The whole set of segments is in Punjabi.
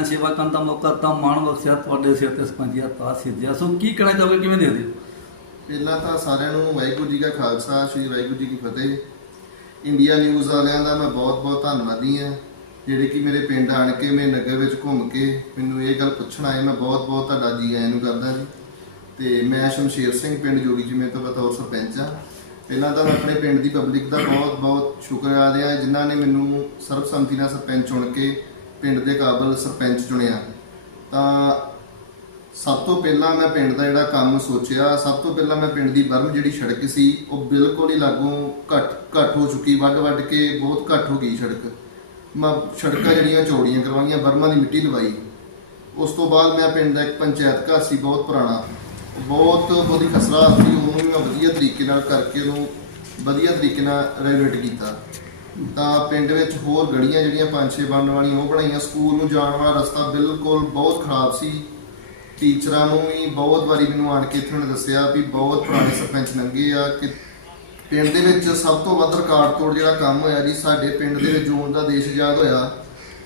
ਮੈਂ ਸੇਵਾ ਕਰਨ ਦਾ ਮੌਕਾ ਤਾਂ ਮਾਣ ਬਖਸ਼ਿਆ, ਤੁਹਾਡੇ ਸਿਰ ਤੇ ਸਰਪੰਚੀਆ ਤਾਂ ਸਿੱਧਿਆ ਸੋ ਕੀ ਕਹਿਣਾ ਚਾਹੋਗੇ? ਕਿਵੇਂ ਦੇ ਦਿਓ ਪਹਿਲਾਂ ਤਾਂ ਸਾਰਿਆਂ ਨੂੰ ਵਾਹਿਗੁਰੂ ਜੀ ਕਾ ਖਾਲਸਾ, ਸ੍ਰੀ ਵਾਹਿਗੁਰੂ ਜੀ ਕੀ ਫਤਿਹ। ਇੰਡੀਆ ਨਿਊਜ਼ ਵਾਲਿਆਂ ਦਾ ਮੈਂ ਬਹੁਤ-ਬਹੁਤ ਧੰਨਵਾਦੀ ਹਾਂ, ਜਿਹੜੇ ਕਿ ਮੇਰੇ ਪਿੰਡ ਆਣ ਕੇ, ਮੇਰੇ ਨਗਰ ਵਿੱਚ ਘੁੰਮ ਕੇ ਮੈਨੂੰ ਇਹ ਗੱਲ ਪੁੱਛਣ ਆਏ। ਮੈਂ ਬਹੁਤ-ਬਹੁਤ ਤੁਹਾਡਾ ਜੀ ਆਇਆਂ ਨੂੰ ਕਰਦਾ ਜੀ। ਤੇ ਮੈਂ ਸ਼ਮਸ਼ੇਰ ਸਿੰਘ ਪਿੰਡ ਜੋਗੀ ਜੀ ਮੇਰੇ ਤੋਂ ਬਤੌਰ ਸਰਪੰਚ ਆ ਪਹਿਲਾਂ ਤਾਂ ਮੈਂ ਆਪਣੇ ਪਿੰਡ ਦੀ ਪਬਲਿਕ ਦਾ ਬਹੁਤ-ਬਹੁਤ ਸ਼ੁਕਰ ਆ ਰਿਹਾ ਜਿਨ੍ਹਾਂ ਨੇ ਮੈਨੂੰ ਸਰਬਸੰਮਤੀ ਨਾਲ ਸਰਪੰਚ ਚੁਣ ਕੇ ਪਿੰਡ ਦੇ ਕਾਬਲ ਸਰਪੰਚ ਚੁਣਿਆ। ਤਾਂ ਸਭ ਤੋਂ ਪਹਿਲਾਂ ਮੈਂ ਪਿੰਡ ਦਾ ਜਿਹੜਾ ਕੰਮ ਸੋਚਿਆ, ਸਭ ਤੋਂ ਪਹਿਲਾਂ ਮੈਂ ਪਿੰਡ ਦੀ ਬਰਮ ਜਿਹੜੀ ਸੜਕ ਸੀ, ਉਹ ਬਿਲਕੁਲ ਹੀ ਲਾਗੋਂ ਘੱਟ ਘੱਟ ਹੋ ਚੁੱਕੀ ਵੱਡ ਵੱਡ ਕੇ ਬਹੁਤ ਘੱਟ ਹੋ ਗਈ ਸੜਕ। ਮੈਂ ਸੜਕਾਂ ਜਿਹੜੀਆਂ ਚੌੜੀਆਂ ਕਰਵਾਈਆਂ, ਬਰਮਾ ਦੀ ਮਿੱਟੀ ਲਵਾਈ। ਉਸ ਤੋਂ ਬਾਅਦ ਮੈਂ ਪਿੰਡ ਦਾ ਇੱਕ ਪੰਚਾਇਤ ਘਰ ਸੀ, ਬਹੁਤ ਪੁਰਾਣਾ। ਬਹੁਤ ਉਹਦੀ ਖਸਰਾ ਸੀ, ਉਹਨੂੰ ਵੀ ਮੈਂ ਵਧੀਆ ਤਰੀਕੇ ਨਾਲ ਕਰਕੇ ਉਹਨੂੰ ਵਧੀਆ ਤਰੀਕੇ ਨਾਲ ਰੈਨੋਵੇਟ ਕੀਤਾ। ਤਾਂ ਪਿੰਡ ਵਿੱਚ ਹੋਰ ਗਲੀਆਂ ਜਿਹੜੀਆਂ ਪੰਜ ਛੇ ਬਣਨ ਵਾਲੀਆਂ ਉਹ ਬਣਾਈਆਂ। ਸਕੂਲ ਨੂੰ ਜਾਣ ਵਾਲਾ ਰਸਤਾ ਬਿਲਕੁਲ ਬਹੁਤ ਖਰਾਬ ਸੀ। ਟੀਚਰਾਂ ਨੂੰ ਵੀ ਬਹੁਤ ਵਾਰੀ ਮੈਨੂੰ ਆਣ ਕੇ ਇੱਥੇ ਉਹਨੇ ਦੱਸਿਆ ਵੀ ਬਹੁਤ ਪੁਰਾਣੇ ਸਰਪੰਚ ਲੰਘੇ ਆ ਕਿ ਪਿੰਡ ਦੇ ਵਿੱਚ ਸਭ ਤੋਂ ਵੱਧ ਰਿਕਾਰਡ ਤੋੜ ਜਿਹੜਾ ਕੰਮ ਹੋਇਆ ਜੀ, ਸਾਡੇ ਪਿੰਡ ਦੇ ਵਿੱਚ ਜੂਨ ਦਾ ਦੇਸ਼ ਆਜ਼ਾਦ ਹੋਇਆ।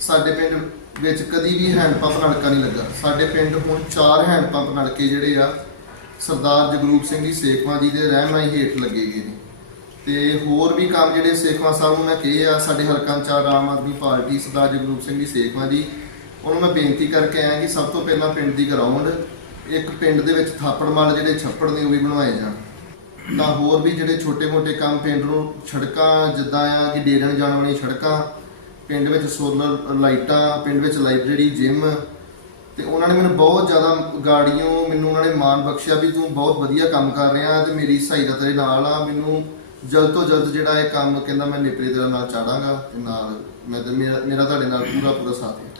ਸਾਡੇ ਪਿੰਡ ਵਿੱਚ ਕਦੀ ਵੀ ਹੈਂਡ ਪੰਪ ਨਲਕਾ ਨਹੀਂ ਲੱਗਾ। ਸਾਡੇ ਪਿੰਡ ਹੁਣ ਚਾਰ ਹੈਂਡ ਪੰਪ ਨਲਕੇ ਜਿਹੜੇ ਆ, ਸਰਦਾਰ ਜਗਰੂਪ ਸਿੰਘ ਜੀ ਸੇਖਵਾਂ ਜੀ ਦੇ ਰਹਿਮਾਈ ਹੇਠ ਲੱਗੇ ਗਏ ਨੇ। ਤੇ ਹੋਰ ਵੀ ਕੰਮ ਜਿਹੜੇ ਸੇਖਵਾਂ ਸਾਹਿਬ ਨੂੰ ਮੈਂ ਕਹੇ ਆ, ਸਾਡੇ ਹਲਕਾ ਚਾਰ ਆਮ ਆਦਮੀ ਪਾਰਟੀ ਸਰਦਾਰ ਜਗਰੂਪ ਸਿੰਘ ਜੀ ਸੇਖਵਾਂ ਜੀ, ਉਹਨੂੰ ਮੈਂ ਬੇਨਤੀ ਕਰਕੇ ਆਇਆ ਕਿ ਸਭ ਤੋਂ ਪਹਿਲਾਂ ਪਿੰਡ ਦੀ ਗਰਾਊਂਡ ਇੱਕ ਪਿੰਡ ਦੇ ਵਿੱਚ ਥਾਪੜ ਮਾਲ ਜਿਹੜੇ ਛੱਪੜ ਨੇ ਉਹ ਵੀ ਬਣਵਾਏ ਜਾਣ। ਤਾਂ ਹੋਰ ਵੀ ਜਿਹੜੇ ਛੋਟੇ-ਮੋਟੇ ਕੰਮ ਪਿੰਡ ਨੂੰ ਸੜਕਾਂ ਜਿੱਦਾਂ ਆ ਕਿ ਡੇਰਨ ਜਾਣ ਵਾਲੀਆਂ ਸੜਕਾਂ, ਪਿੰਡ ਵਿੱਚ ਸੋਲਰ ਲਾਈਟਾਂ, ਪਿੰਡ ਵਿੱਚ ਲਾਇਬ੍ਰੇਰੀ ਜਿਮ ਤੇ ਉਹਨਾਂ ਨੇ ਮੈਨੂੰ ਬਹੁਤ ਜ਼ਿਆਦਾ ਗਾੜੀਆਂ, ਮੈਨੂੰ ਉਹਨਾਂ ਨੇ ਮਾਣ ਬਖਸ਼ਿਆ ਵੀ ਤੂੰ ਬਹੁਤ ਵਧੀਆ ਕੰਮ ਕਰ ਰਿਹਾ ਤੇ ਮੇਰੀ ਸਹਾਇਤਾ ਤੇਰੇ ਨਾਲ ਆ, ਮੈਨੂੰ ਜਲਦ ਤੋਂ ਜਲਦ ਜਿਹੜਾ ਇਹ ਕੰਮ ਕਹਿੰਦਾ ਮੈਂ ਨੇਪਰੇ ਤੇਰੇ ਨਾਲ ਚਾੜਾਂਗਾ ਤੇ ਨਾਲ ਮੈਂ ਤੇ ਮੇਰਾ ਮੇਰਾ ਤੁਹਾਡੇ ਨਾਲ ਪੂਰਾ ਪੂਰਾ ਸਾਥ ਹੈ।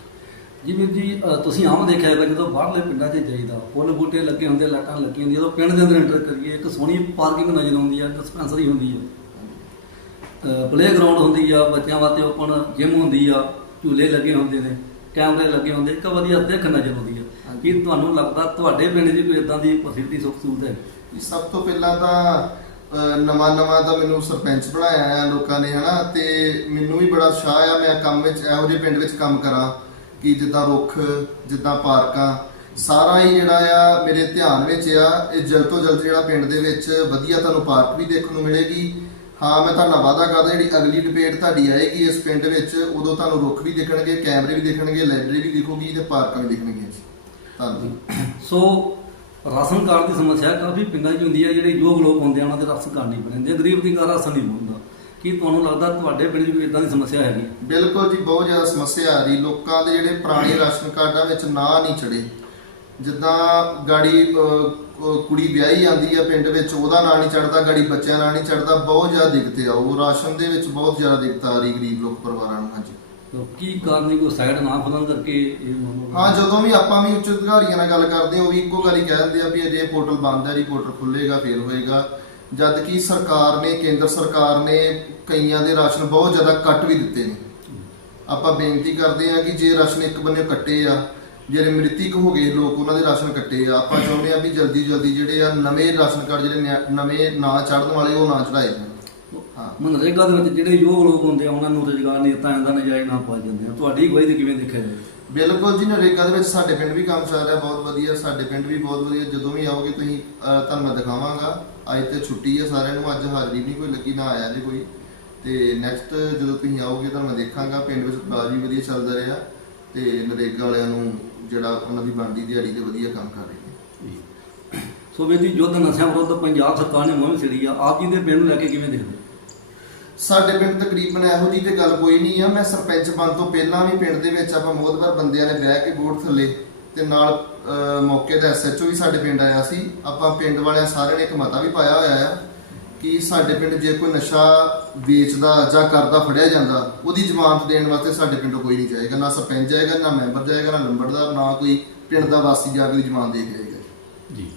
ਜਿਵੇਂ ਜੀ ਅ, ਤੁਸੀਂ ਆਮ ਦੇਖਿਆ ਹੋਵੇਗਾ ਜਦੋਂ ਬਾਹਰਲੇ ਪਿੰਡਾਂ 'ਚ ਜਾਈਦਾ ਫੁੱਲ ਬੂਟੇ ਲੱਗੇ ਹੁੰਦੇ ਲਾਈਟਾਂ ਲੱਗੀਆਂ ਹੁੰਦੀਆਂ ਜਦੋਂ ਪਿੰਡ ਦੇ ਅੰਦਰ ਐਂਟਰ ਕਰੀਏ ਇੱਕ ਸੋਹਣੀ ਪਾਰਕਿੰਗ ਨਜ਼ਰ ਆਉਂਦੀ ਆ ਡਿਸਪੈਂਸਰੀ ਹੁੰਦੀ ਆ। ਪਲੇ ਗਰਾਊਂਡ ਹੁੰਦੀ ਆ ਬੱਚਿਆਂ ਵਾਸਤੇ ਓਪਨ ਜਿਮ ਹੁੰਦੀ ਆ ਝੂਲੇ ਲੱਗੇ ਹੁੰਦੇ ਨੇ ਕੈਮਰੇ ਲੱਗੇ ਹੁੰਦੇ ਇੱਕ ਵਧੀਆ ਦਿੱਖ ਨਜ਼ਰ ਆਉਂਦੀ ਆ। ਕੀ ਤੁਹਾਨੂੰ ਲੱਗਦਾ ਤੁਹਾਡੇ ਪਿੰਡ 'ਚ ਕੋਈ ਇਦਾਂ ਦੀ ਫੈਸਿਲਿਟੀ ਸੁੱਖ ਸਹੂਲਤ ਹੈ? ਵੀ ਸਭ ਤੋਂ ਪਹਿਲਾਂ ਤਾਂ ਨਵਾਂ ਨਵਾਂ ਤਾਂ ਮੈਨੂੰ ਸਰਪੰਚ ਬਣਾਇਆ ਆ ਲੋਕਾਂ ਨੇ, ਹਨਾ? ਤੇ ਮੈਨੂੰ ਵੀ ਬੜਾ ਉਤਸ਼ਾਹ ਆ ਮੈਂ ਕੰਮ ਵਿੱਚ, ਇਹੋ ਜਿਹੇ ਪਿੰਡ ਵਿੱਚ ਕੰਮ ਕਰਾਂ ਕਿ ਜਿੱਦਾਂ ਰੁੱਖ, ਜਿੱਦਾਂ ਪਾਰਕਾਂ, ਸਾਰਾ ਹੀ ਜਿਹੜਾ ਆ ਮੇਰੇ ਧਿਆਨ ਵਿੱਚ ਆ, ਇਹ ਜਲਦ ਤੋਂ ਜਲਦ ਜਿਹੜਾ ਪਿੰਡ ਦੇ ਵਿੱਚ ਵਧੀਆ ਤੁਹਾਨੂੰ ਪਾਰਕ ਵੀ ਦੇਖਣ ਨੂੰ ਮਿਲੇਗੀ। ਹਾਂ, ਮੈਂ ਤੁਹਾਨੂੰ ਵਾਅਦਾ ਕਰਦਾ ਜਿਹੜੀ ਅਗਲੀ ਡਿਬੇਟ ਤੁਹਾਡੀ ਆਏਗੀ ਇਸ ਪਿੰਡ ਵਿੱਚ, ਉਦੋਂ ਤੁਹਾਨੂੰ ਰੁੱਖ ਵੀ ਦਿਖਣਗੇ, ਕੈਮਰੇ ਵੀ ਦਿਖਣਗੇ, ਲਾਇਬ੍ਰੇਰੀ ਵੀ ਦਿਖੂਗੀ ਤੇ ਪਾਰਕਾਂ ਵੀ ਦਿਖਣਗੀਆਂ ਧੰਨਵਾਦ। ਸੋ ਰਾਸ਼ਨ ਕਾਰਡ ਦੀ ਸਮੱਸਿਆ ਕਾਫੀ ਪਿੰਡਾਂ 'ਚ ਹੁੰਦੀ ਹੈ, ਜਿਹੜੇ ਯੋਗ ਲੋਕ ਹੁੰਦੇ ਆ, ਉਹਨਾਂ ਦੇ ਰਾਸ਼ਨ ਕਾਰਡ ਨਹੀਂ ਬਣਦੇ। ਗਰੀਬ ਦੀ ਕਾਰ ਰਾਸ਼ਨ ਨਹੀਂ ਬਣਦਾ, ਕੀ ਤੁਹਾਨੂੰ ਲੱਗਦਾ ਤੁਹਾਡੇ ਪਿੰਡ 'ਚ ਕੋਈ ਇਦਾਂ ਦੀ ਸਮੱਸਿਆ ਹੈਗੀ? ਬਿਲਕੁਲ ਜੀ, ਬਹੁਤ ਜ਼ਿਆਦਾ ਸਮੱਸਿਆ ਆ ਰਹੀ। ਲੋਕਾਂ ਦੇ ਜਿਹੜੇ ਪੁਰਾਣੇ ਰਾਸ਼ਨ ਕਾਰਡਾਂ ਵਿੱਚ ਨਾਂ ਨਹੀਂ ਚੜੇ। ਜਿੱਦਾਂ ਗਾੜੀ ਕੁੜੀ ਵਿਆਹੀ ਜਾਂਦੀ ਆ ਪਿੰਡ ਵਿੱਚ, ਉਹਦਾ ਨਾਂ ਨਹੀਂ ਚੜਦਾ, ਗਾੜੀ ਬੱਚਿਆਂ ਨਾਂ ਨਹੀਂ ਚੜਦਾ, ਬਹੁਤ ਜ਼ਿਆਦਾ ਦਿੱਕਤ ਆ। ਉਹ ਰਾਸ਼ਨ ਦੇ ਵਿੱਚ ਬਹੁਤ ਜ਼ਿਆਦਾ ਦਿੱਕਤ ਆ ਰਹੀ ਗਰੀਬ ਲੋਕ ਪਰਿਵਾਰਾਂ ਨੂੰ, ਹਾਂਜੀ। ਤੋ ਕੀ ਕਾਰਨ ਹੈ ਕੋਈ ਸਾਈਡ ਨਾ ਖੁੱਲਣ ਕਰਕੇ ਇਹ ਮਾਮਲਾ ਹਾਂ, ਜਦੋਂ ਵੀ ਆਪਾਂ ਵੀ ਉੱਚ ਅਧਿਕਾਰੀਆਂ ਨਾਲ ਗੱਲ ਕਰਦੇ ਹਾਂ ਉਹ ਵੀ ਇੱਕੋ ਗੱਲ ਹੀ ਕਹਿ ਦਿੰਦੇ ਆ ਵੀ ਅਜੇ ਪੋਰਟਲ ਬੰਦ ਹੈ ਜੀ ਪੋਰਟਲ ਖੁੱਲੇਗਾ ਫੇਰ ਹੋਏਗਾ। ਜਦ ਕਿ ਸਰਕਾਰ ਨੇ, ਕੇਂਦਰ ਸਰਕਾਰ ਨੇ ਕਈਆਂ ਦੇ ਰਾਸ਼ਨ ਬਹੁਤ ਜ਼ਿਆਦਾ ਕੱਟ ਵੀ ਦਿੱਤੇ ਨੇ। ਆਪਾਂ ਬੇਨਤੀ ਕਰਦੇ ਆ ਕਿ ਜੇ ਰਾਸ਼ਨ ਇੱਕ ਬੰਨੇ ਕੱਟੇ ਆ, ਜਿਹੜੇ ਮ੍ਰਿਤਕ ਹੋ ਗਏ ਲੋਕ, ਉਹਨਾਂ ਦੇ ਰਾਸ਼ਨ ਕੱਟੇ ਆ। ਆਪਾਂ ਚਾਹੁੰਦੇ ਆ ਵੀ ਜਲਦੀ ਜਲਦੀ ਜਿਹੜੇ ਆ ਨਵੇਂ ਰਾਸ਼ਨ ਕਾਰਡ, ਜਿਹੜੇ ਨਿਆ- ਨਵੇਂ ਨਾ ਚੜ੍ਹਨ ਵਾਲੇ, ਉਹ ਨਾ ਚੜਾਏ ਜਾਣ ਮਨਰੇਗਾ ਦੇ ਵਿੱਚ ਜਿਹੜੇ ਯੋਗ ਲੋਕ ਹੁੰਦੇ ਆ ਉਹਨਾਂ ਨੂੰ ਰੁਜ਼ਗਾਰ ਨਹੀਂ ਦਿੱਤਾ ਜਾਂਦਾ ਨਜਾਇਜ਼ ਨਾ ਪਾ ਜਾਂਦੇ ਆ। ਤੁਹਾਡੀ ਅਗਵਾਈ ਤੇ ਕਿਵੇਂ ਦੇਖਿਆ ਜਾਏ ਬਿਲਕੁਲ ਜੀ ਨਰੇਗਾ ਦੇ ਵਿੱਚ ਸਾਡੇ ਪਿੰਡ ਵੀ ਕੰਮ ਚੱਲ ਰਿਹਾ ਬਹੁਤ ਵਧੀਆ ਸਾਡੇ ਪਿੰਡ ਵੀ ਬਹੁਤ ਵਧੀਆ। ਜਦੋਂ ਵੀ ਆਓਗੇ ਤੁਸੀਂ ਤੁਹਾਨੂੰ ਮੈਂ ਦਿਖਾਵਾਂਗਾ। ਅੱਜ ਤੇ ਛੁੱਟੀ ਹੈ ਸਾਰਿਆਂ ਨੂੰ ਅੱਜ ਹਾਜ਼ਰੀ ਨਹੀਂ ਕੋਈ ਲੱਗੀ ਨਾ ਆਇਆ ਜੇ ਕੋਈ। ਤੇ ਨੈਕਸਟ ਜਦੋਂ ਤੁਸੀਂ ਆਓਗੇ ਤਾਂ ਮੈਂ ਦੇਖਾਂਗਾ ਪਿੰਡ ਵਿੱਚ ਬਾਜ ਵੀ ਵਧੀਆ ਚੱਲਦਾ ਰਿਹਾ ਤੇ ਨਰੇਗਾ ਵਾਲਿਆਂ ਨੂੰ ਜਿਹੜਾ ਉਹਨਾਂ ਦੀ ਬਣਦੀ ਦਿਹਾੜੀ ਤੇ ਵਧੀਆ ਕੰਮ ਕਰ ਰਹੇ ਨੇ। ਸੋ ਵੀ ਯੁੱਧ ਨਸ਼ਿਆਂ ਵਿਰੁੱਧ ਪੰਜਾਬ ਸਰਕਾਰ ਨੇ ਮੁਹਿੰਮ ਛੇੜੀ ਆ। ਆਪ ਜੀ ਦੇ ਪਿੰਡ ਨੂੰ ਲੈ ਕੇ ਕਿਵੇਂ ਦੇਖਦੇ ਸਾਡੇ ਪਿੰਡ ਤਕਰੀਬਨ ਇਹੋ ਜੀ ਤੇ ਗੱਲ ਕੋਈ ਨਹੀਂ ਆ। ਮੈਂ ਸਰਪੰਚ ਬਣ ਤੋਂ ਪਹਿਲਾਂ ਵੀ ਪਿੰਡ ਦੇ ਵਿੱਚ ਆਪਾਂ ਮੋਦਵਰ ਬੰਦਿਆਂ ਨੇ ਬਹਿ ਕੇ ਬੋਰਡ ਥੱਲੇ ਤੇ ਨਾਲ ਅਹ, ਮੌਕੇ ਦਾ ਐਸਐਚਓ ਵੀ ਸਾਡੇ ਪਿੰਡ ਆਇਆ ਸੀ। ਆਪਾਂ ਪਿੰਡ ਵਾਲਿਆਂ ਸਾਰਿਆਂ ਨੇ ਇੱਕ ਮਤਾ ਵੀ ਪਾਇਆ ਹੋਇਆ ਆ ਕਿ ਸਾਡੇ ਪਿੰਡ ਜੇ ਕੋਈ ਨਸ਼ਾ ਵੇਚਦਾ ਜਾਂ ਕਰਦਾ ਫੜਿਆ ਜਾਂਦਾ ਉਹਦੀ ਜ਼ਮਾਨਤ ਦੇਣ ਵਾਸਤੇ ਸਾਡੇ ਪਿੰਡੋਂ ਕੋਈ ਨਹੀਂ ਜਾਏਗਾ। ਨਾ ਸਰਪੰਚ ਜਾਏਗਾ ਨਾ ਮੈਂਬਰ ਜਾਏਗਾ ਨਾ ਲੰਬੜਦਾਰ ਨਾ ਕੋਈ ਪਿੰਡ ਦਾ ਵਾਸੀ ਜਾ ਕੇ ਉਹਦੀ ਜ਼ਮਾਨਤ ਦੇ ਕੇ ਜਾਏਗਾ। ਜੀ।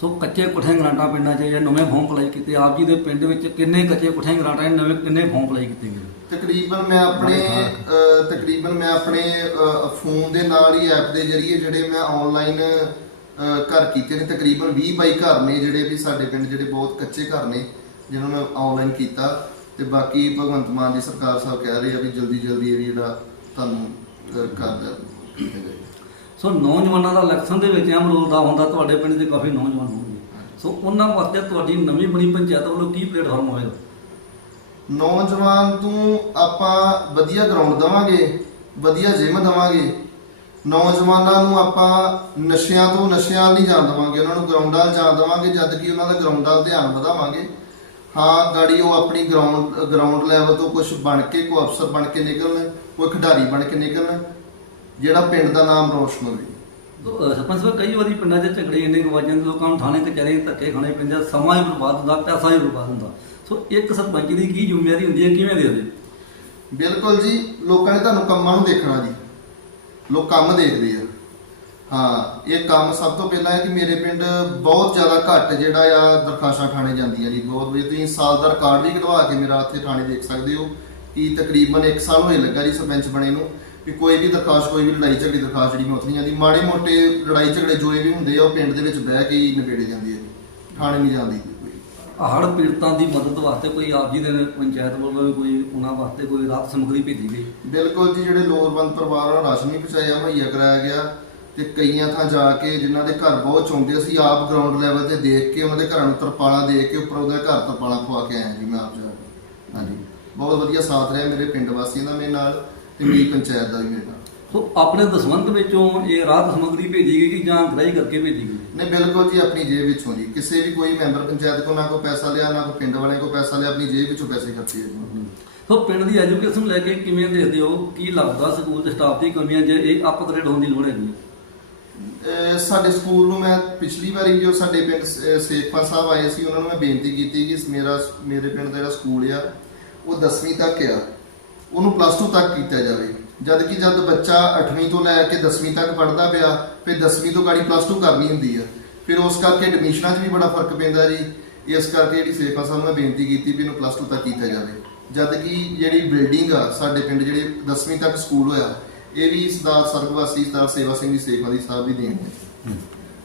ਸੋ ਕੱਚੇ ਕੁੱਠੇ ਗਰਾਂਟਾਂ ਪਿੰਡਾਂ 'ਚ ਜਾਂ ਨਵੇਂ ਫਾਰਮ ਅਪਲਾਈ ਕੀਤੇ। ਆਪ ਜੀ ਦੇ ਪਿੰਡ ਵਿੱਚ ਕਿੰਨੇ ਕੱਚੇ ਕੁੱਠੇ ਗਰਾਂਟਾਂ ਨੇ ਨਵੇਂ ਕਿੰਨੇ ਫਾਰਮ ਅਪਲਾਈ ਕੀਤੇ ਗਏ? ਤਕਰੀਬਨ ਮੈਂ ਆਪਣੇ ਤਕਰੀਬਨ ਮੈਂ ਆਪਣੇ ਫੋਨ ਦੇ ਨਾਲ ਹੀ ਐਪ ਦੇ ਜਰੀਏ ਜਿਹੜੇ ਮੈਂ ਆਨਲਾਈਨ ਘਰ ਕੀਤੇ ਨੇ। ਤਕਰੀਬਨ 20 ਬਾਈ ਘਰ ਨੇ ਜਿਹੜੇ ਵੀ ਸਾਡੇ ਪਿੰਡ ਜਿਹੜੇ ਬਹੁਤ ਕੱਚੇ ਘਰ ਨੇ ਜਿਹਨਾਂ ਨੂੰ ਆਨਲਾਈਨ ਕੀਤਾ। ਤੇ ਬਾਕੀ ਭਗਵੰਤ ਮਾਨ ਦੀ ਸਰਕਾਰ ਸਾਹਿਬ ਕਹਿ ਰਹੇ ਆ ਵੀ ਜਲਦੀ ਜਲਦੀ ਇਹ ਵੀ ਜਿਹੜਾ ਤੁਹਾਨੂੰ ਅਹ, ਕਰ ਕੀਤੇ ਗਏ ਸੋ ਨੌਜਵਾਨਾਂ ਦਾ ਇਲੈਕਸ਼ਨ ਦੇ ਵਿੱਚ ਅਹਿਮ ਰੋਲ ਦਾ ਹੁੰਦਾ ਤੁਹਾਡੇ ਪਿੰਡ ਦੇ ਕਾਫੀ ਨੌਜਵਾਨ ਹੋਣਗੇ। ਸੋ ਉਹਨਾਂ ਵਾਸਤੇ ਤੁਹਾਡੀ ਨਵੀਂ ਬਣੀ ਪੰਚਾਇਤ ਵੱਲੋਂ ਕੀ ਪਲੇਟਫਾਰਮ ਹੋਏਗਾ ਨੌਜਵਾਨ ਤੋਂ ਆਪਾਂ ਵਧੀਆ ਗਰਾਊਂਡ ਦਵਾਂਗੇ, ਵਧੀਆ ਜਿਮ ਦਵਾਂਗੇ। ਨੌਜਵਾਨਾਂ ਨੂੰ ਆਪਾਂ ਨਸ਼ਿਆਂ ਤੋਂ ਨਸ਼ਿਆਂ ਨਹੀਂ ਜਾਣ ਦਵਾਂਗੇ, ਉਹਨਾਂ ਨੂੰ ਗਰਾਊਂਡਾਂ ਜਾਣ ਦਵਾਂਗੇ, ਜਦ ਕਿ ਉਹਨਾਂ ਦਾ ਗਰਾਊਂਡਾਂ ਧਿਆਨ ਵਧਾਵਾਂਗੇ। ਹਾਂ, ਗਾੜੀ ਉਹ ਆਪਣੀ ਗਰਾਊਂਡ ਗਰਾਊਂਡ ਲੈਵਲ ਤੋਂ ਕੁਝ ਬਣ ਕੇ, ਕੋਈ ਅਫਸਰ ਬਣ ਕੇ ਨਿਕਲਣ, ਕੋਈ ਖਿਡਾਰੀ ਬਣ ਕੇ ਨਿਕਲਣ। ਜਿਹੜਾ ਪਿੰਡ ਦਾ ਨਾਮ ਰੋਸ਼ਨ ਹੋਵੇ। ਸਰਪੰਚ ਸਾਹਿਬ ਕਈ ਵਾਰੀ ਪਿੰਡਾਂ 'ਚ ਝਗੜੇ ਇੰਨੇ ਕੁ ਵੱਜ ਜਾਂਦੇ ਲੋਕਾਂ ਨੂੰ ਥਾਣੇ ਕਚਹਿਰੇ ਧੱਕੇ ਖਾਣੇ ਪੈਂਦੇ ਆ, ਸਮਾਂ ਹੀ ਬਰਬਾਦ ਹੁੰਦਾ ਪੈਸਾ ਹੀ ਬਰਬਾਦ ਹੁੰਦਾ। ਸੋ ਇੱਕ ਸਰਪੰਚ ਦੀ ਕੀ ਜ਼ਿੰਮੇਵਾਰੀ ਹੁੰਦੀ ਹੈ ਕਿਵੇਂ ਦੇਖਦੇ ਬਿਲਕੁਲ ਜੀ ਲੋਕਾਂ ਨੇ ਤੁਹਾਨੂੰ ਕੰਮਾਂ ਨੂੰ ਦੇਖਣਾ ਜੀ। ਲੋਕ ਕੰਮ ਦੇਖਦੇ ਆ। ਹਾਂ ਇਹ ਕੰਮ ਸਭ ਤੋਂ ਪਹਿਲਾਂ ਹੈ ਕਿ ਮੇਰੇ ਪਿੰਡ ਬਹੁਤ ਜ਼ਿਆਦਾ ਘੱਟ ਜਿਹੜਾ ਆ ਦਰਖਾਸ਼ਾਂ ਥਾਣੇ ਜਾਂਦੀਆਂ ਜੀ ਬਹੁਤ ਵਧੀਆ। ਤੁਸੀਂ ਸਾਲ ਦਾ ਰਿਕਾਰਡ ਵੀ ਕਢਵਾ ਕੇ ਮੇਰਾ ਇੱਥੇ ਥਾਣੇ ਦੇਖ ਸਕਦੇ ਹੋ ਕਿ ਤਕਰੀਬਨ 1 ਸਾਲ ਹੋਏ ਲੱਗਾ ਜੀ ਸਰਪੰਚ ਬਣੇ ਨੂੰ। ਕਿ ਕੋਈ ਵੀ ਦਰਖਾਸਤ ਕੋਈ ਵੀ ਲੜਾਈ ਝਗੜੇ ਦਰਖਾਸਤ ਜਿਹੜੀ ਮੈਂ ਉੱਥੇ ਨਹੀਂ ਜਾਂਦੀ ਮਾੜੇ ਮੋਟੇ ਲੜਾਈ ਝਗੜੇ ਜੋ ਇਹ ਵੀ ਹੁੰਦੇ ਆ ਉਹ ਪਿੰਡ ਦੇ ਵਿੱਚ ਬਹਿ ਕੇ ਹੀ ਨਿਬੇੜੇ ਜਾਂਦੇ ਆ। ਥਾਣੇ ਨਹੀਂ ਜਾਂਦੀ ਕੋਈ। ਹੜ੍ਹ ਪੀੜਤਾਂ ਦੀ ਮਦਦ ਵਾਸਤੇ ਕੋਈ ਆਪ ਜੀ ਦੇ ਪੰਚਾਇਤ ਵੱਲੋਂ ਵੀ ਕੋਈ ਉਹਨਾਂ ਵਾਸਤੇ ਕੋਈ ਰਾਹਤ ਸਮੱਗਰੀ ਭੇਜੀ ਗਈ? ਬਿਲਕੁਲ ਜੀ ਜਿਹੜੇ ਲੋੜਵੰਦ ਪਰਿਵਾਰਾਂ ਨੂੰ ਰਾਸ਼ਨ ਵੀ ਪਹੁੰਚਾਇਆ ਮੁਹੱਈਆ ਕਰਾਇਆ ਗਿਆ ਤੇ ਕਈਆਂ ਥਾਂ ਜਾ ਕੇ ਜਿਨ੍ਹਾਂ ਦੇ ਘਰ ਬਹੁਤ ਚੌਂਦੇ ਅਸੀਂ ਆਪ ਗਰਾਊਂਡ ਲੈਵਲ ਤੇ ਦੇਖ ਕੇ ਉਹਨਾਂ ਦੇ ਘਰਾਂ ਨੂੰ ਤਰਪਾਲਾਂ ਦੇ ਕੇ ਉੱਪਰ ਉਹਦੇ ਘਰ ਤਰਪਾਲਾਂ ਪਵਾ ਕੇ ਆਇਆ ਜੀ ਮੈਂ ਆਪ ਜਾ ਹਾਂਜੀ। ਬਹੁਤ ਵਧੀਆ ਸਾਥ ਰਿਹਾ ਮੇਰੇ ਪਿੰਡ ਵਾਸੀਆਂ ਦਾ ਮੇਰੇ ਨਾਲ। ਤੇ ਮੇਰੀ ਪੰਚਾਇਤ ਦਾ ਵੀ ਮੇਰੇ ਨਾਲ ਸੋ ਆਪਣੇ ਦਸਵੰਧ ਵਿੱਚੋਂ ਇਹ ਰਾਹਤ ਸਮੱਗਰੀ ਭੇਜੀ ਗਈ ਕਿ ਜਾਂ ਗ੍ਰਾਈ ਕਰਕੇ ਭੇਜੀ ਗਈ? ਨੇ ਬਿਲਕੁਲ ਜੀ ਆਪਣੀ ਜੇਬ ਵਿੱਚੋਂ ਜੀ। ਕਿਸੇ ਵੀ ਕੋਈ ਮੈਂਬਰ ਪੰਚਾਇਤ ਕੋ ਨਾ ਕੋਈ ਪੈਸਾ ਲਿਆ ਨਾ ਕੋਈ ਪਿੰਡ ਵਾਲਿਆਂ ਕੋ ਪੈਸਾ ਲਿਆ ਆਪਣੀ ਜੇਬ ਵਿੱਚੋਂ ਪੈਸੇ ਖਰਚੇ ਜੀ ਸੋ ਪਿੰਡ ਦੀ ਐਜੂਕੇਸ਼ਨ ਲੈ ਕੇ ਕਿਵੇਂ ਦੇਖਦੇ ਹੋ? ਕੀ ਲੱਗਦਾ ਸਕੂਲ ਦੇ ਸਟਾਫ ਦੀ ਕਮੀਆਂ ਜੇ ਇਹ ਅਪਗ੍ਰੇਡ ਹੋਣ ਦੀ ਲੋੜ ਹੈਗੀ? ਹੈ? ਸਾਡੇ ਸਕੂਲ ਨੂੰ ਮੈਂ ਪਿਛਲੀ ਵਾਰੀ ਜੋ ਸਾਡੇ ਪਿੰਡ ਸੇਖਪਾ ਸਾਹਿਬ ਆਏ ਸੀ ਉਹਨਾਂ ਨੂੰ ਮੈਂ ਬੇਨਤੀ ਕੀਤੀ ਕਿ ਮੇਰਾ ਮੇਰੇ ਪਿੰਡ ਦਾ ਜਿਹੜਾ ਸਕੂਲ ਆ ਉਹ 10ਵੀਂ ਤੱਕ ਆ। ਉਹਨੂੰ ਪਲੱਸ 2 ਤੱਕ ਕੀਤਾ ਜਾਵੇ। ਜਦ ਕਿ ਜਦ ਬੱਚਾ 8ਵੀਂ ਤੋਂ ਲੈ ਕੇ 10ਵੀਂ ਤੱਕ ਪੜ੍ਹਦਾ ਪਿਆ, ਫਿਰ 10ਵੀਂ ਤੋਂ ਗਾੜੀ ਪਲੱਸ 2 ਕਰਨੀ ਹੁੰਦੀ ਆ। ਫਿਰ ਉਸ ਕਰਕੇ ਐਡਮਿਸ਼ਨਾਂ 'ਚ ਵੀ ਬੜਾ ਫ਼ਰਕ ਪੈਂਦਾ ਜੀ। ਇਸ ਕਰਕੇ ਜਿਹੜੀ ਸੇਖਪਾ ਸਾਹਿਬ ਨੂੰ ਮੈਂ ਬੇਨਤੀ ਕੀਤੀ ਵੀ ਇਹਨੂੰ ਪਲੱਸ 2 ਤੱਕ ਕੀਤਾ ਜਾਵੇ। ਜਦ ਕਿ ਜਿਹੜੀ ਬਿਲਡਿੰਗ ਆ, ਸਾਡੇ ਪਿੰਡ ਜਿਹੜੇ 10ਵੀਂ ਤੱਕ ਸਕੂਲ ਹੋਇਆ, ਇਹ ਵੀ ਸਰਦਾਰ ਸਰਗਵਾਸੀ ਸਰਦਾਰ ਸੇਵਾ ਸਿੰਘ ਦੀ ਸੇਖਵਾ ਦੀ ਸਾਹਿਬ ਦੀ ਦੇਣ ਹੈ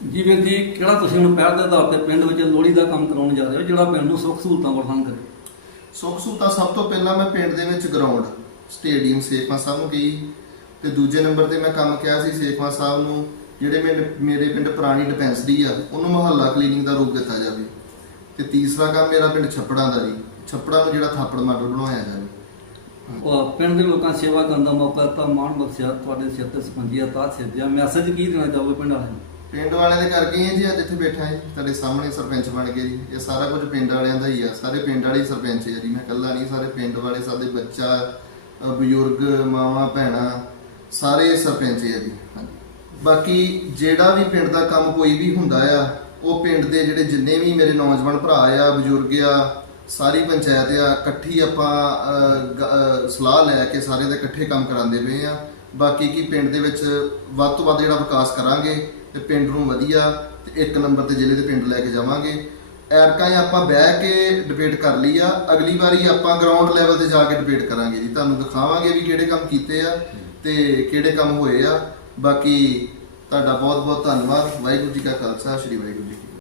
ਜੀ ਵੀਰ ਜੀ, ਕਿਹੜਾ ਤੁਸੀਂ ਹੁਣ ਪਹਿਲ ਦੇ ਆਧਾਰ ਤੇ ਪਿੰਡ ਵਿੱਚ ਲੋਹੜੀ ਦਾ ਕੰਮ ਕਰਾਉਣ ਜਾ ਰਹੇ ਹੋ, ਜਿਹੜਾ ਪਿੰਡ ਨੂੰ ਸੁੱਖ ਸਹੂਲਤਾਂ ਪ੍ਰਦਾਨ ਕਰੇ? ਸੁੱਖ ਸਹੂਲਤਾਂ ਸਭ ਤੋਂ ਪਹਿਲਾਂ ਮੈਂ ਪਿੰਡ ਦੇ ਵਿੱਚ ਗਰਾਊਂਡ ਸਟੇਡੀਅਮ ਸੇਖਵਾਂ ਸਾਹਿਬ ਨੂੰ ਗਈ ਤੇ ਦੂਜੇ ਨੰਬਰ ਤੇ ਮੈਂ ਕੰਮ ਕਿਹਾ ਸੀ ਸੇਖਵਾਂ ਸਾਹਿਬ ਨੂੰ, ਜਿਹੜੇ ਮੇਰੇ ਮੇਰੇ ਪਿੰਡ ਪੁਰਾਣੀ ਡਿਪੈਂਸਰੀ ਆ, ਉਹਨੂੰ ਮੁਹੱਲਾ ਕਲੀਨਿੰਗ ਦਾ ਰੂਪ ਦਿੱਤਾ ਜਾਵੇ। ਤੇ ਤੀਸਰਾ ਕੰਮ ਮੇਰਾ ਪਿੰਡ ਛੱਪੜਾਂ ਦਾ ਜੀ, ਛੱਪੜਾਂ ਨੂੰ ਜਿਹੜਾ ਥਾਪੜ ਮਾਡਲ ਬਣਾਇਆ ਜਾਵੇ। ਉਹ ਪਿੰਡ ਦੇ ਲੋਕਾਂ ਸੇਵਾ ਕਰਨ ਦਾ ਮੌਕਾ ਦਿੱਤਾ, ਮਾਣ ਬਖਸ਼ਿਆ, ਤੁਹਾਡੇ ਸਿਰ ਤੇ ਸਪੰਜੀਆ ਤਾਂ ਸਿੱਧਿਆ ਮੈਸੇਜ ਕੀ ਦੇਣਾ ਚਾਹੋਗੇ ਪਿੰਡ ਵਾਲਿਆਂ ਨੂੰ? ਪਿੰਡ ਵਾਲਿਆਂ ਦੇ ਕਰਕੇ ਹੀ ਜੀ, ਅੱਜ ਇੱਥੇ ਬੈਠਾ ਹੈ ਤੁਹਾਡੇ ਸਾਹਮਣੇ ਸਰਪੰਚ ਬਣ ਕੇ ਜੀ। ਇਹ ਸਾਰਾ ਕੁਝ ਪਿੰਡ ਵਾਲਿਆਂ ਦਾ ਹੀ ਆ, ਸਾਰੇ ਪਿੰਡ ਵਾਲੇ ਹੀ ਸਰਪੰਚ ਆ ਜੀ। ਮੈਂ ਇਕੱਲਾ ਨਹੀਂ, ਸਾਰੇ ਪਿੰਡ ਵਾਲੇ, ਸਾਡੇ ਬੱਚਾ ਬਜ਼ੁਰਗ, ਮਾਵਾਂ, ਭੈਣਾਂ, ਸਾਰੇ ਸਰਪੰਚ ਆ ਜੀ। ਬਾਕੀ ਜਿਹੜਾ ਵੀ ਪਿੰਡ ਦਾ ਕੰਮ ਕੋਈ ਵੀ ਹੁੰਦਾ ਆ, ਉਹ ਪਿੰਡ ਦੇ ਜਿਹੜੇ ਜਿੰਨੇ ਵੀ ਮੇਰੇ ਨੌਜਵਾਨ ਭਰਾ ਆ, ਬਜ਼ੁਰਗ ਆ, ਸਾਰੀ ਪੰਚਾਇਤ ਆ, ਇਕੱਠੀ ਆਪਾਂ ਸਲਾਹ ਲੈ ਕੇ ਸਾਰੇ ਦੇ ਇਕੱਠੇ ਕੰਮ ਕਰਾਉਂਦੇ ਪਏ ਆ। ਬਾਕੀ ਕੀ ਪਿੰਡ ਦੇ ਵਿੱਚ ਵੱਧ ਤੋਂ ਵੱਧ ਜਿਹੜਾ ਵਿਕਾਸ ਕਰਾਂਗੇ ਤੇ ਪਿੰਡ ਨੂੰ ਵਧੀਆ ਤੇ ਇੱਕ ਨੰਬਰ ਤੇ ਜ਼ਿਲ੍ਹੇ ਦੇ ਪਿੰਡ ਲੈ ਕੇ ਜਾਵਾਂਗੇ। ਐਰਕਾਂ ਆਪਾਂ ਬਹਿ ਕੇ ਡਿਬੇਟ ਕਰ ਲਈ ਆ। ਅਗਲੀ ਵਾਰੀ ਆਪਾਂ ਗਰਾਊਂਡ ਲੈਵਲ ਤੇ ਜਾ ਕੇ ਡਿਬੇਟ ਕਰਾਂਗੇ ਜੀ। ਤੁਹਾਨੂੰ ਦਿਖਾਵਾਂਗੇ ਵੀ ਕਿਹੜੇ ਕੰਮ ਕੀਤੇ ਆ ਤੇ ਕਿਹੜੇ ਕੰਮ ਹੋਏ ਆ। ਬਾਕੀ ਤੁਹਾਡਾ ਬਹੁਤ ਬਹੁਤ ਧੰਨਵਾਦ। ਵਾਹਿਗੁਰੂ ਜੀ ਕਾ ਖਾਲਸਾ, ਸ੍ਰੀ ਵਾਹਿਗੁਰੂ ਜੀ